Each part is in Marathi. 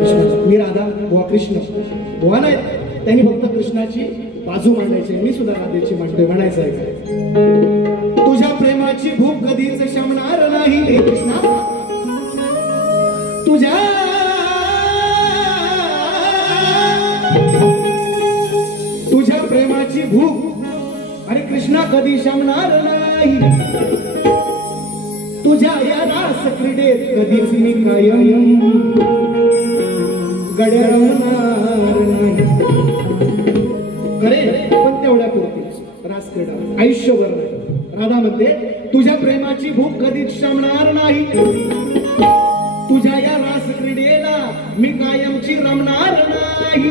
मी राधा व कृष्ण बुवा नाही, त्यांनी फक्त कृष्णाची बाजू मांडायची, मी सुद्धा राधेची मांडतोय. म्हणायचं आहे तुझ्या प्रेमाची भूक कधीच शमणार नाही हे कृष्णा, तुझ्या प्रेमाची भूक अरे कृष्णा कधी शमणार नाही. तुझ्या या रास क्रीडेत कधीच मी कायम गडवणार नाही. खरे पण तेवढ्या पुरतीच रास क्रीडा आयुष्यभर नाही. राधा म्हणते तुझ्या प्रेमाची भूक कधीच शमणार नाही. तुझ्या या रास क्रीडेला मी कायमची रमणार नाही.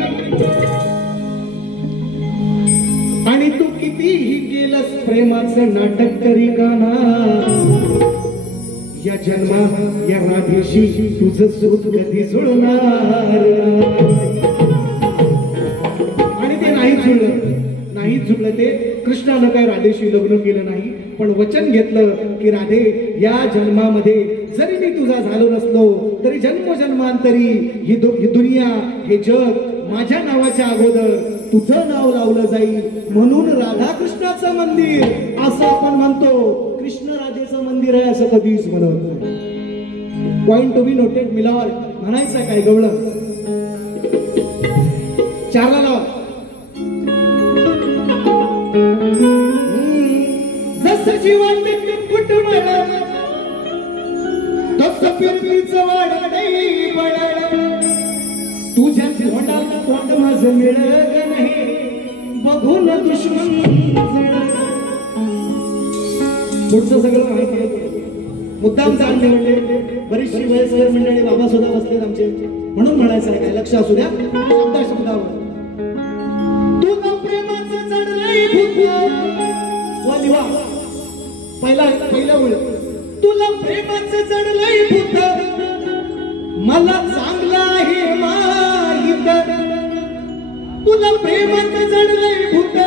आणि तू कितीही केलंस प्रेमाचं नाटक तरी काना, या जन्मा या राधेशी तुझं सूत कधी जुळणार. आणि ते नाही जुळलं ते कृष्णानं काय राधेशी लग्न केलं नाही, पण वचन घेतलं की राधे या जन्मामध्ये जरी मी तुझा झालो नसलो तरी जन्मजन्मांतरी ही दुनिया हे जग माझ्या नावाच्या अगोदर तुझं नाव लावलं जाईल. म्हणून राधा कृष्णाचं मंदिर असं आपण म्हणतो, कृष्ण राधेचं मंदिर आहे असं कधीच म्हणत नाही. Point to be noted. मिलावर म्हणायचं काय गवळण चारला लावा. जसं जीवन कुट मला तसं पिरपीचं वाढ नाही बळ. तुझ्या तोंडाला तोंड माझं मिळग नाही बघून दुश्मन. पुढचं सगळं माहिती आहे. मुद्दाम जाणले म्हणजे बरीचशी वयस्कर मंडळी बाबा सुद्धा बसलेत आमचे, म्हणून म्हणायचं आहे काय लक्ष असू द्या शब्दावर. तुझं प्रेमाचं चढलंय भूत लिवा पहिला ओळ. तुला प्रेमाचं चढलंय भूत मला चांगलं आहे माहित. तुला प्रेमाचं चढलंय भूत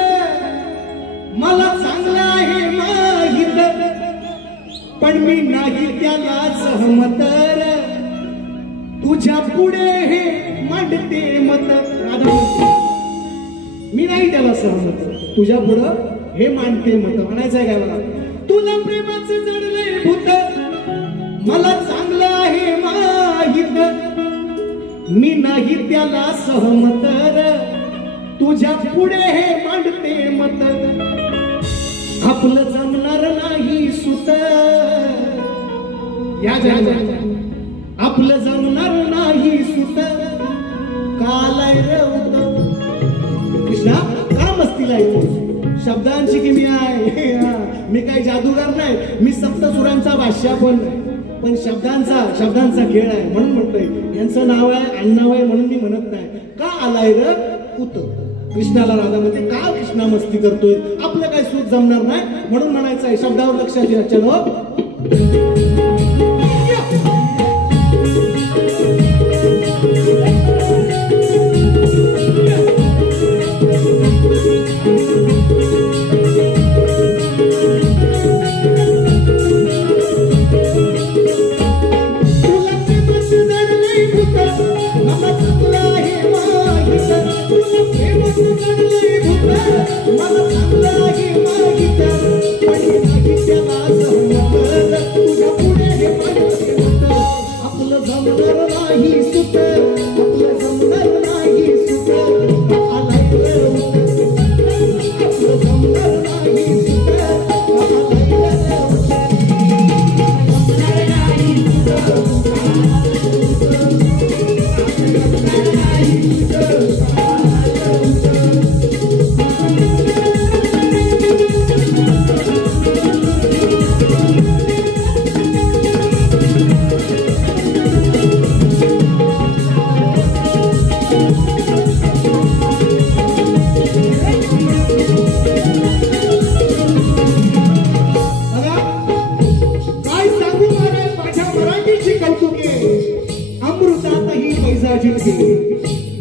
मला चांगलं आहे माहित. पण मी नाही त्याला सहमत, तुझ्या पुढे हे मांडते मत. राधा मी नाही त्याला सहमत, तुझ्या पुढं हे मांडते मत. म्हणायचंय काय मला तुला प्रेमाचं चढलंय भूत मला चांगलं आहे माहित. मी नाही त्याला सहमत, तुझ्या पुढे हे मांडते मत. आपलं जमणार नाही सुत या आपलं जमणार नाही सुत कालाय रवत. कृष्णा का मस्तीला येतो? शब्दांची किमी आहे. मी काही जादूगार नाही, मी सप्तसुरांचा भाष्या पण शब्दांचा खेळ आहे. म्हणून म्हणतोय यांचं नाव आहे अण्णाव आहे म्हणून मी म्हणत नाही. का आलाय र उत कृष्णाला राधा मध्ये का कृष्णा मस्ती करतोय? आपलं काही सूत जमणार नाही म्हणून म्हणायचं आहे. शब्दावर लक्ष द्या. चलो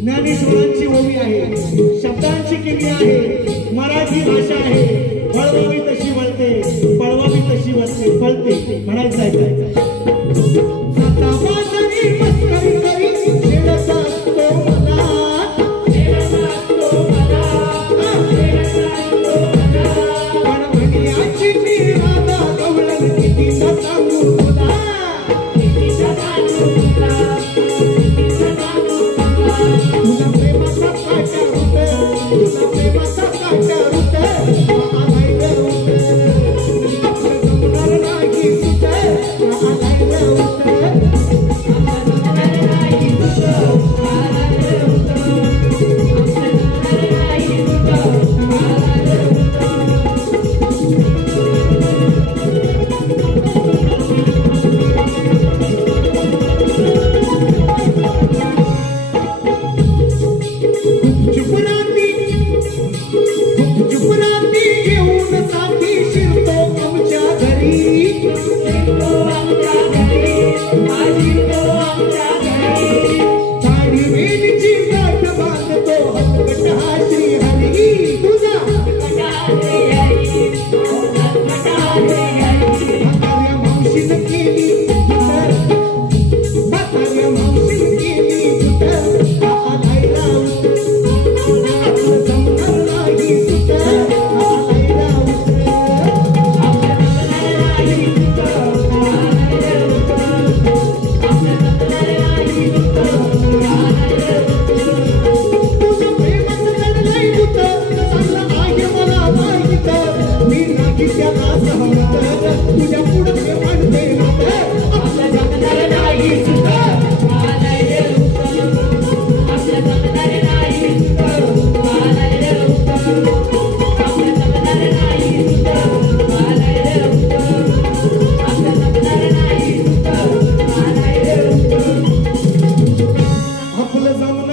ज्ञानेश्वरांची ओवी आहे, शब्दांची किमी आहे, मराठी भाषा आहे. वळवावी तशी वळते, पळवावी तशी वळते फळते. म्हणायचं आहे आपलं जमणार